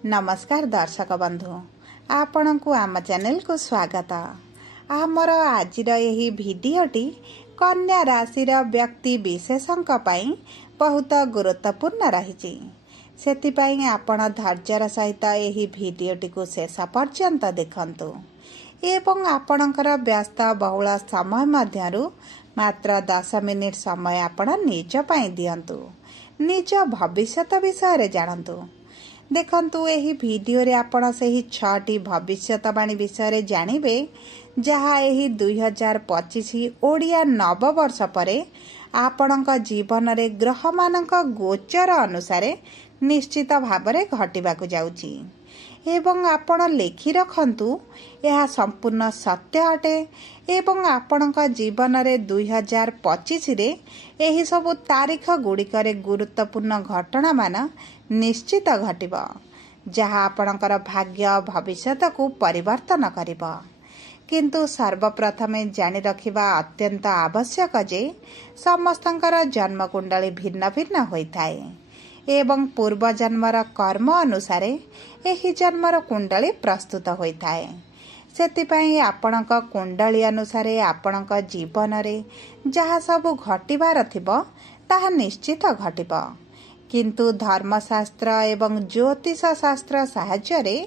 नमस्कार दर्शक बंधु आपण को आम चैनल को स्वागत। आमर आज भिडटी कन्या राशि व्यक्ति विशेषों बहुत गुरुत्वपूर्ण रही से आपण धैर्यर सहित यही भिडटी को शेष पर्यंत देखंतु एवं आपणकर व्यस्त बहुल समय मध्यरु मात्र 10 मिनिट समय आपण निज पई दियंतु निज भविष्यत विषय जानतु। देखंतु एही वीडियो रे आपण सेही 6टी भविष्यतवाणी विषय जानिबे जहा एही 2025 ओडिया नववर्ष परे आपणक जीवन रे ग्रह मानक गोचर अनुसार निश्चित भावरे घटिबाकु जाउची एवं आपण लेखि रखंतु यह संपूर्ण सत्य अटे एवं आपणक जीवन रे 2025 रे एही सब तारीख गुड़िकरे गुरुत्वपूर्ण घटना मान निश्चित घटिब जहा आपणकर भाग्य भविष्यत को परिवर्तन करिब। किंतु सर्वप्रथम जानि रखिबा अत्यंत आवश्यक जे समस्तंकर जन्म कुंडली भिन्न भिन्न होइथाए एवं पूर्व जन्मर कर्म अनुसार एही जन्मर कुंडली प्रस्तुत होइथाए। सेतिपई आपणक कुंडली अनुसार आपणक जीवन रे जहा सब घटिबार थिबो ताहा निश्चित घटिब। किंतु धर्मशास्त्र एवं ज्योतिष शास्त्र साहाय्य रे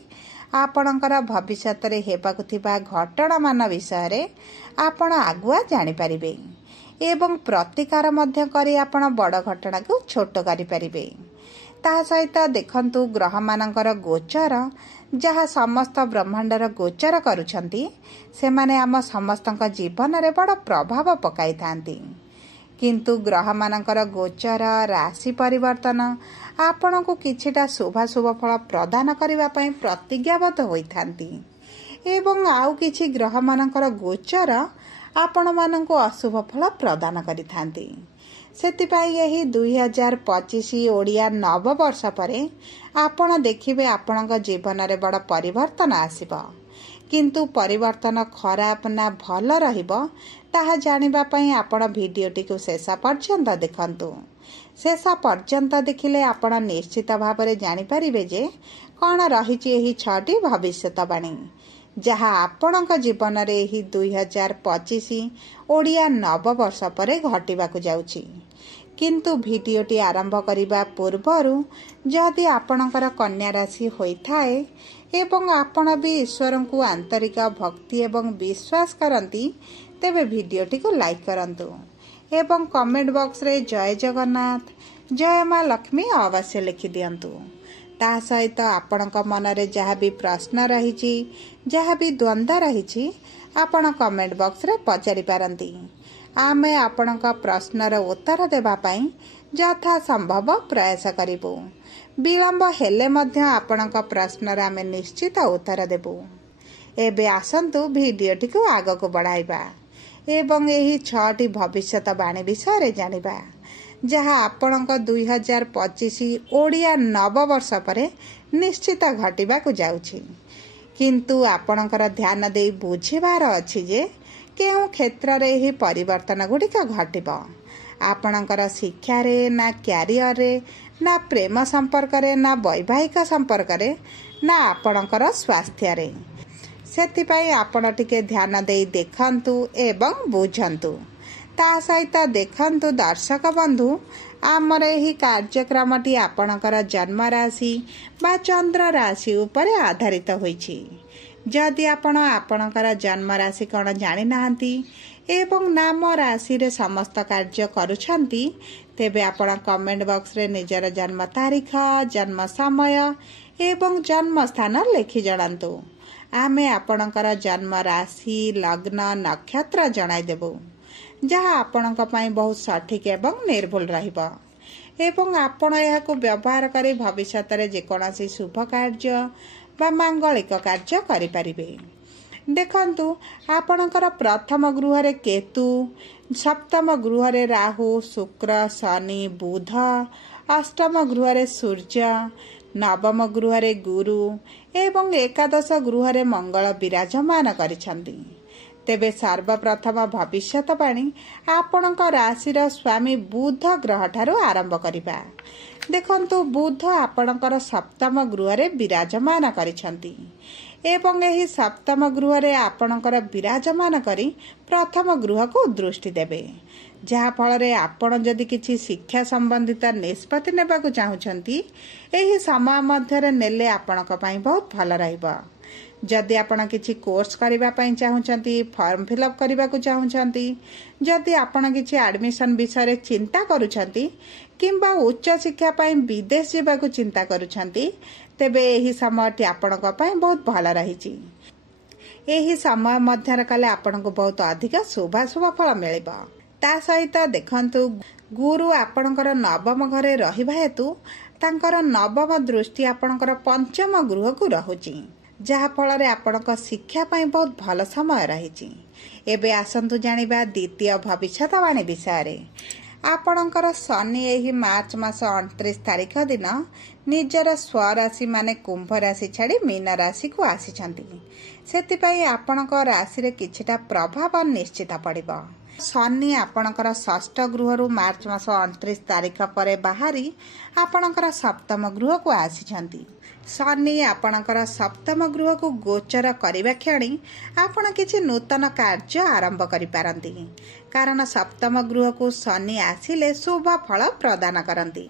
आपणकर भविष्यत रे हेबाकु थिबा घटना मान विषय रे आपण आगुआ जानि परिबे एवं प्रतिकार मध्य करी आपण बड़ घटना को छोट करि परिबे। ता सहित देखंतु ग्रह मानकर गोचर जहा समस्त ब्रह्मांडर गोचर करूछंती से माने आम समस्तक जीवन रे बड़ प्रभाव पकाई थांती। किंतु ग्रह मानकर गोचर राशि परिवर्तन आपण को किछिटा शुभाशुभ फल प्रदान करिबा पई प्रतिज्ञाबद्ध होइथांती एवं आउ किछि ग्रह मानकर गोचर आपण माननको अशुभ फल प्रदान करिथांती। सेतिपाई यही 2025 ओडिया नववर्ष परे आपण देखिबे आपणक जीवन रे बड़ परिवर्तन आसीबो। किंतु परिवर्तन खराब ना भल रहिबो ताहा जानिबा पई आपण भिडियोटी को शेष पर्यंत देखंतु। शेष पर्यंत देखिले आपण निश्चित भावरे जानि परिबे जे कोन रहिछि एही 6टी भविष्यतवाणी जहा आपणक जीवन रे एही 2025 ओडिया नववर्ष परे घटिबाकु जाउछि। किंतु भिडियोटी आरंभ करिबा पूर्वरु जदि आपणकर कन्या राशि होइथाए एवं आपण भी ईश्वर को आंतरिक भक्ति एवं विश्वास करंती तेबे भिडियोटी को लाइक करंतु एवं कमेंट बॉक्स रे जय जगन्नाथ जय मां लक्ष्मी अवश्य लिखि दियंतु। ता सहित आपणक मन रे जहा भी प्रश्न रहिछि जहा भी द्वंद्व रहिछि आपण कमेंट बॉक्स रे पचारि पारंती। आमे आपणक प्रश्नर उत्तर देबा पई यथा संभव प्रयास करिबु। विलंब हेले मध्य आपणक प्रश्नर आमे निश्चित उत्तर देबु। एबे आसंतु भिडियोटी को आगो को बढ़ाइबा एवं एही 6टी भविष्यतवाणी विषय जानिबा जहा आपणक 2025 ओडिया नववर्ष परे निश्चित घटिबा को जाउछि। किंतु आपणकर ध्यान देई बुझिबार अछि जे केउ क्षेत्र रे एही परिवर्तन गुडिक घटिबो। आपणकर शिक्षा रे ना क्यारियर रे ना प्रेम संपर्क रे ना वैवाहिक संपर्क रे ना आपणकर स्वास्थ्य रे। सेतिपई आपण टिके ध्यान देई देखंतु एवं बुझंतु। ता सहित देखंतु दर्शक बंधु आमर एही कार्यक्रमटी आपणकर जन्म राशि बा चंद्र राशि उपरे आधारित होईछि। जदि आपण आपणकर जन्म राशि कोन जानि नाहंती एवं नाम राशि रे समस्त कार्य करूछंती तेबे आपण कमेंट बॉक्स रे निजर जन्म तारीख जन्म समय एवं जन्म स्थान लिखि जणांतु। आमे आपणकर जन्म राशि लग्न नक्षत्र जणाई देबु जहा आपणक पई बहुत सठिक एवं निर्भुल रहिबो एवं आपण एहाको व्यवहार करी भविष्यत रे जेकोनसी शुभ कार्य बा मांगलिक कार्य करि परिबे। देखंतु आपणकर प्रथम गृह रे केतु सप्तम गृह रे राहु शुक्र शनि बुध अष्टम गृह रे सूर्य नवम गृह रे गुरु एवं एकादश गृह रे मंगल विराजमान करिछंती। तेबे सर्वप्रथम भविष्यतवाणी आपणक राशि स्वामी बुध ग्रह ठारू आरंभ करिबा देखंतु बुध आपणकर सप्तम गृह विराजमान करिछंती एवं एही सप्तम गृह आपणकर विराजमान करी प्रथम गृह को दृष्टि देबे जहा फल आपण जदि किछि शिक्षा संबंधित निष्पत्ति नेबाकु चाहुछंती एही समय मध्यरे नेले आपणक पई बहुत भल रहइबा। जदि आपण किछि कोर्स करिबा पई चाहुछंती फॉर्म फिलअप करिबाकु चाहुछंती जदि आपण किछि एडमिशन विषय रे चिंता करूछंती किंबा उच्च शिक्षा पई विदेश जेबाकु चिंता करूछंती तेबे एही समयटी आपणक पई बहुत भल रहिछि। एही समय मध्यरे कले आपणको बहुत अधिक शुभ फल मिलिबा। ता सहित देखंतु गुरु आपणकर नवम घरे रहिबा हेतु तांकर नवम दृष्टि आपणकर पंचम गृह को रहुछि जहा फल रे आपणक शिक्षा पई बहुत भल समय रहिछि। एबे आसंतु जानिबा द्वितीय भविष्यवाणी विषय रे। आपणकर शनि एही मार्च मास 29 तारिख दिन निजर स्वराशि माने कुंभ राशि छाड़ी मीन राशि को आसीछंती सेतिपई आपणक राशि रे किछिटा प्रभाव निश्चित पड़िबो। शनि आपणकर षष्ठ गृह रु मार्च मास 29 तारिख पर बाहरी आपणकर सप्तम गृह को आसीछंती। शनि आपणकर सप्तम गृह को गोचर करिबा क्षणी आपण किछि नूतन कार्य आरंभ करि पारंती कारण सप्तम गृह को शनि आसिले शुभ फल प्रदान करंती।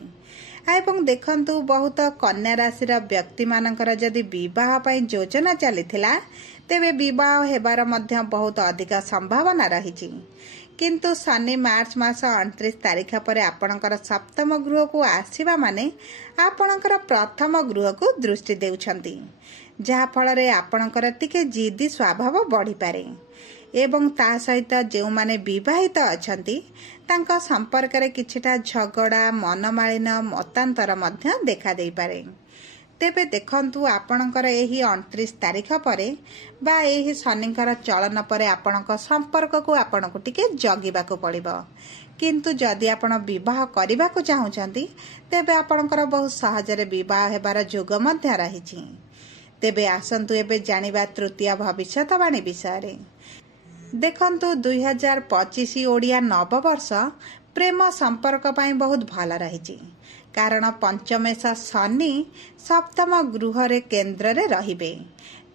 एवं देखंतु बहुत कन्या राशि व्यक्ति मानकर जदि विवाह पई योजना चलीथिला तेबे विवाह हेबार मध्य बहुत अधिक संभावना रहिछि किंतु शनि मार्च मास 29 तारिख पर आपणकर सप्तम गृह को आसीबा माने आपणकर प्रथम गृह को दृष्टि देउछंती जहा फल रे आपणकर टिके जिद्दी स्वभाव बढ़ी पारे एवं ता सहित जो माने विवाहित अछंती तांका संपर्क रे किछिटा झगड़ा मनमालिन मतांतर मध्य देखा देई पारे। तेबे देखंतु आपणकर एही 29 तारिख परे बा एही शनिकर चलन परे आपणक संपर्क को आपणको टिके जगिबाको पड़िबो किंतु जदि आपण विवाह करिबाको चाहुचंती तेबे आपणकर बहुत सहजरे विवाह हेबार जोग मध्य रहिछि। तेबे आसंतु एबे जानिबा तृतीय भविष्यवाणी विषय रे। देखंतु 2025 ओडिया नववर्ष प्रेम संपर्क पई बहुत भल रहिछि कारण पंचमेश शनि सप्तम गृह रे केंद्र रे रहिबे।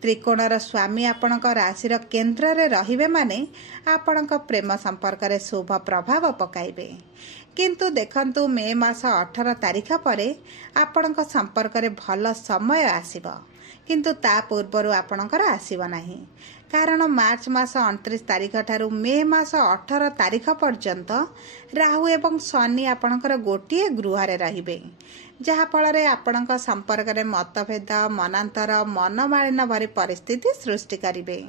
त्रिकोणर स्वामी आपणक राशि केंद्र रे रहिबे माने आपणक प्रेम संपर्क रे शुभ प्रभाव पकाइबे किंतु देखंतु मे मास 18 तारिख परे आपणक संपर्क रे भल समय आसीबो किंतु ता पूर्वरु आपणकर आसीबो नाही कारण मार्च मास 29 तारिख ठारू मे मास 18 तारिख पर्यंत राहु एवं शनि आपणकर गोटिए गृह रे रहिबे जहा फल रे आपणक संपर्क रे मतभेद मनांतर मनमालिन भरी परिस्थिति सृष्टि करिवे।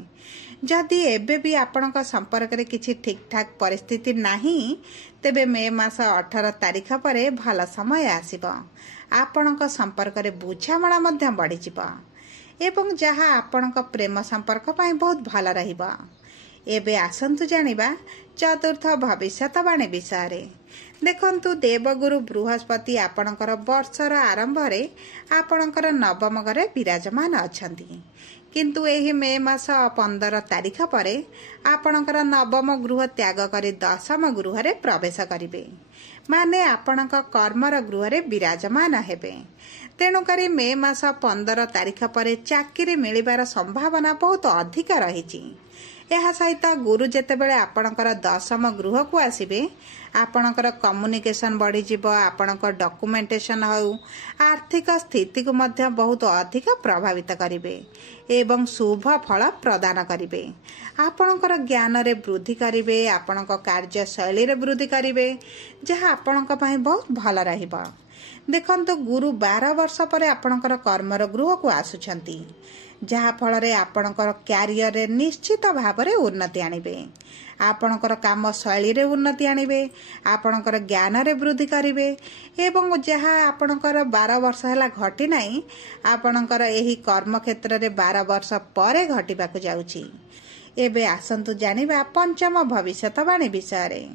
जदि एबे भी आपणक संपर्क रे किछि ठीक ठाक परिस्थिति नाही तेबे मे मास 18 तारिख परे भल समय आसीबो आपणक संपर्क रे बुझामणा मध्य बढ़ी जिवो एवं जहा आपणक प्रेम संपर्क पई बहुत भल रहिबा। एबे आसंतु जानिबा चतुर्थ भविष्यवाणी विषय रे। देखंतु देवगुरु बृहस्पति आपणकर वर्षर आरंभ रे आपणकर नवम घरे विराजमान अछंती किंतु एही मे मास 15 तारिख परे आपणकर नवम गृह त्याग करी दशम गृह रे प्रवेश करिवे माने आपणक कर्मर गृह रे विराजमान हेबे तेणु करी मे मास 15 तारिख परे चाकरी मिलिबार संभावना बहुत अधिक रहिछि। एहा सहित गुरु जेतेबेले आपणकर दशम गृह को आसीबे आपणकर कम्युनिकेशन बढ़ी जिवो आपणकर डॉक्यूमेंटेशन हो आर्थिक स्थिति को मध्य बहुत अधिक प्रभावित करिवे एवं शुभ फल प्रदान करिवे आपणकर ज्ञान रे वृद्धि करिवे आपणक कार्य शैली रे वृद्धि करिवे जहा आपणक पई बहुत भल रहिबो। देखंतु गुरु 12 वर्ष परे आपणकर कर्मर गृह को आसुछंती जहा फल रे आपणकर कैरियर रे निश्चित भाव रे उन्नति आनिबे आपणकर काम शैली रे उन्नति आनिबे आपणकर ज्ञान रे वृद्धि करिवे एवं जहा आपणकर 12 वर्ष हला घटी नाही आपणकर एही कर्म क्षेत्र रे 12 वर्ष परे घटिबाकु जाउची। एबे आसंतु जानिबा पंचम भविष्यवाणी विषय रे।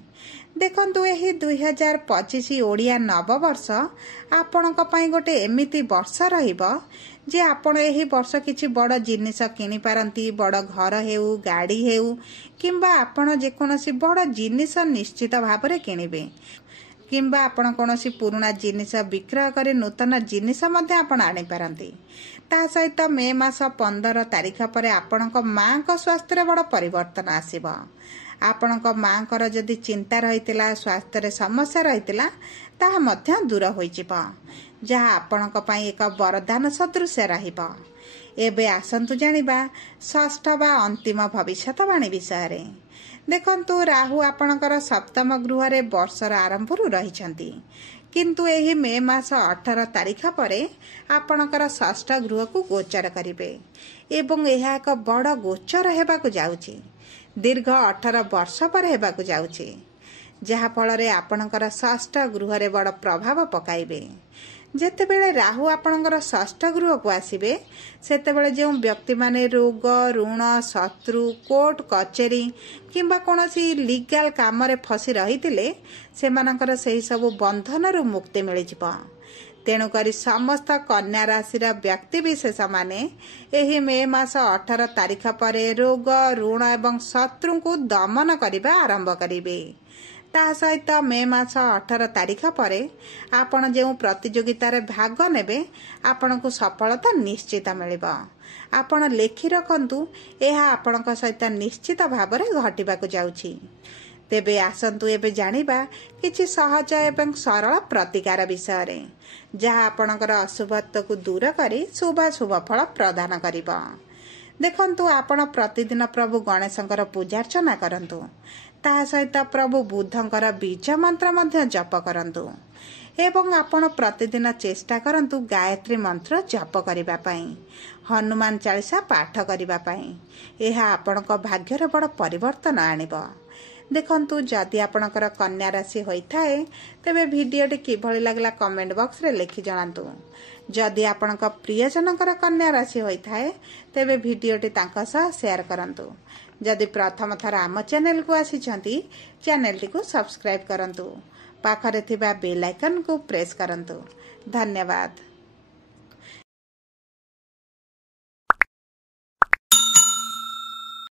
देखंतु एही 2025 ओडिया नववर्ष आपणक पई गोटे एमिति वर्ष रहिबो जे आपण एही वर्ष किछि बड़ जिनिस किनि पारंती बड़ घर हेउ गाड़ी हेउ किंबा आपण जे कोनोसी बड़ जिनिस निश्चित भाव रे किनिबे किंबा आपण कौनसी पुराना जिनिस विक्रय कर नूतन जिनिस आपण आनीपारती। ता सहित मे मास 15 तारिख पर आपण माँ को स्वास्थ्य बड़ परिवर्तन आसीब। आपण माँ को जदि चिंता रही स्वास्थ्य रे समस्या रही ताहा मध्य दूर हो जहाँ आपण एक वरदान सदृश रहिबा। एबे आसंतु जानिबा षष्ठ बा अंतिम भविष्यवाणी विषय। देखंतु राहु आपणकर सप्तम गृह रे वर्षर आरंभरू रहिछंती, किंतु एही मे मास 18 तारिख परे आपणकर षष्ठ गृह को गोचर करिवे एवं एहा एक बड़ गोचर हेबाकु जाउची। दीर्घ 18 वर्ष पर हेबाकु जाउची, जहा फल आपणकर षष्ठ गृह रे बड़ प्रभाव पकाइबे। जेतेबेले राहु आपणकर षष्ठ गृह को आसीबे सेतेबेले जो व्यक्ति माने रोग ऋण शत्रु कोर्ट कचेरी किंबा कोनोसी लीगल काम रे फसी रहितिले सेमानकर सेही सब बंधन रु मुक्ति मिलि जिवो। तेणु करी समस्त कन्या राशि व्यक्ति विशेष माने एही मे मास 18 तारिख पर रोग ऋण एवं शत्रु को दमन करने आरंभ करिवे। ता सहित मे मास 18 तारिख पर आपण जो प्रतियोगिता रे भाग नेबे आपण को सफलता निश्चित मिलिबो। आपण लेखि रखंतु एहा आपणक सहित निश्चित भाव रे घटिबाकु जाउछि। तेबे आसंतु एबे जानिबा किछि सहज एवं सरल प्रतिकार विषय रे, जहा आपणकर अशुभत्व को दूर करी शुभ शुभ फल प्रदान करिबो। देखंतु आपण प्रतिदिन प्रभु गणेशंकर पूजार्चना करंतु, ता सहित प्रभु बुद्धंकर बीज मंत्र मध्य जप करंतु एवं आपण प्रतिदिन चेष्टा करंतु गायत्री मंत्र जप करिबा पई, हनुमान चालीसा पाठ करिबा पई। एहा आपणक भाग्यर बड़ परिवर्तन आनिबो। देखंतु जदि आपणकर कन्या राशि होइथाए तेबे भिडियोटी किभଳି लागला कमेंट बॉक्स रे लिखि जणांतु। जदि आपणक प्रियजनकर कन्या राशि होइथाए तेबे भिडियोटी तांका सह शेयर करंतु। जदि प्रथम थर आम चैनल को आसीचंती चैनल को सब्सक्राइब करंतु, पाखरे थिबा बेल आइकन को प्रेस करंतु। धन्यवाद।